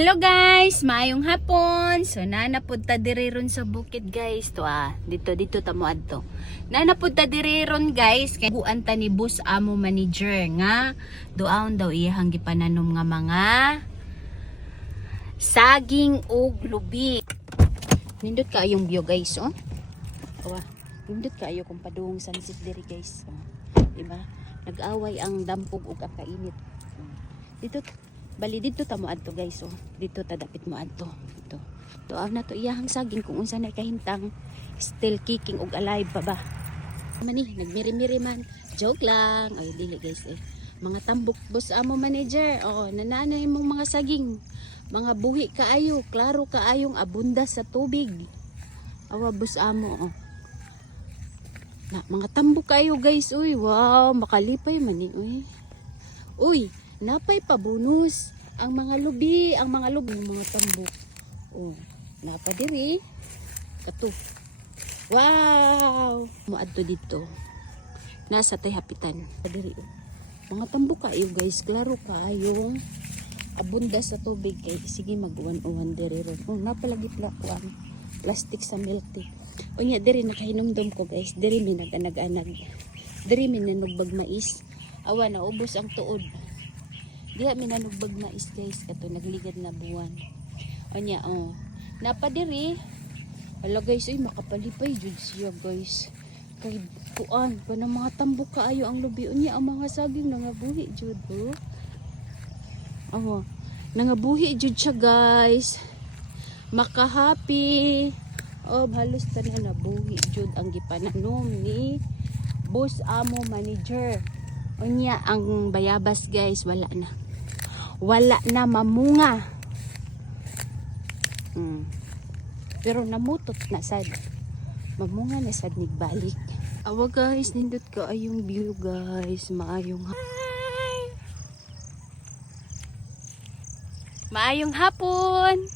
Hello guys, maayong hapon. So nanapud ta diri ron sa bukid guys. To dito ta mo adto. Nanapud ta diri ron guys kay buan ta ni boss amo manager nga duaon daw iyang gipananom nga mga saging ug lubi. Nindot kaayong view guys, oh. Awa, nindot kaayo kung padung sunset diri guys. Oh. Diba? Nag-away ang dampog ug ang kainit. Dito bali dito ta mo adto guys, oh. Dito ta dapit mo adto. Ito. Tuaw na to iyahang saging kung unsa na kahimtang still kicking ug alive pa ba. Mani nagmiri-miri man. Joke lang. Ay dili guys eh. Mga tambok boss amo manager. Oh, nananay mong mga saging. Mga buhi kaayo, klaro kaayong abundas sa tubig. Awa boss amo, oh. Na mga tambok kayo guys, uy. Wow, makalipay man ni, uy. Uy, napay pabunus ang mga lubi, ang mga tambok. Oh, napa diri. Kato. Wow! Muadto dito. Nasa tay hapitan. Diri. Mga tambok kayo guys, klaro kaayong abunda sa tubig kay sige mag-uwan-uwan diri ron. Oh, napalagi plakuan. Plastic sa milk tea. Unya diri nakahinumdum ko guys, diri mi nag-anag-anag. Diri mi nanugbag mais. Awa na ubos ang tuod. Diha mi nanugbag mais guys kato nagligad na buwan. Unya oh, napadiri. Hala guys, ay makapalipay jud siya guys. Kay kuan pa ng mga tambok kaayo ang lubi unya ang mga saging nangabuhi jud oh. Awa, nangabuhi jud siya guys. Makahappy. Oh, halos tanan nabuhi jud ang gipananom ni boss amo manager. Unya ang bayabas guys wala na. Wala na mamunga. Pero namutot na sad. Mamunga na sad nigbalik. Awa guys, nindot ka ayong view guys. Maayong hapon.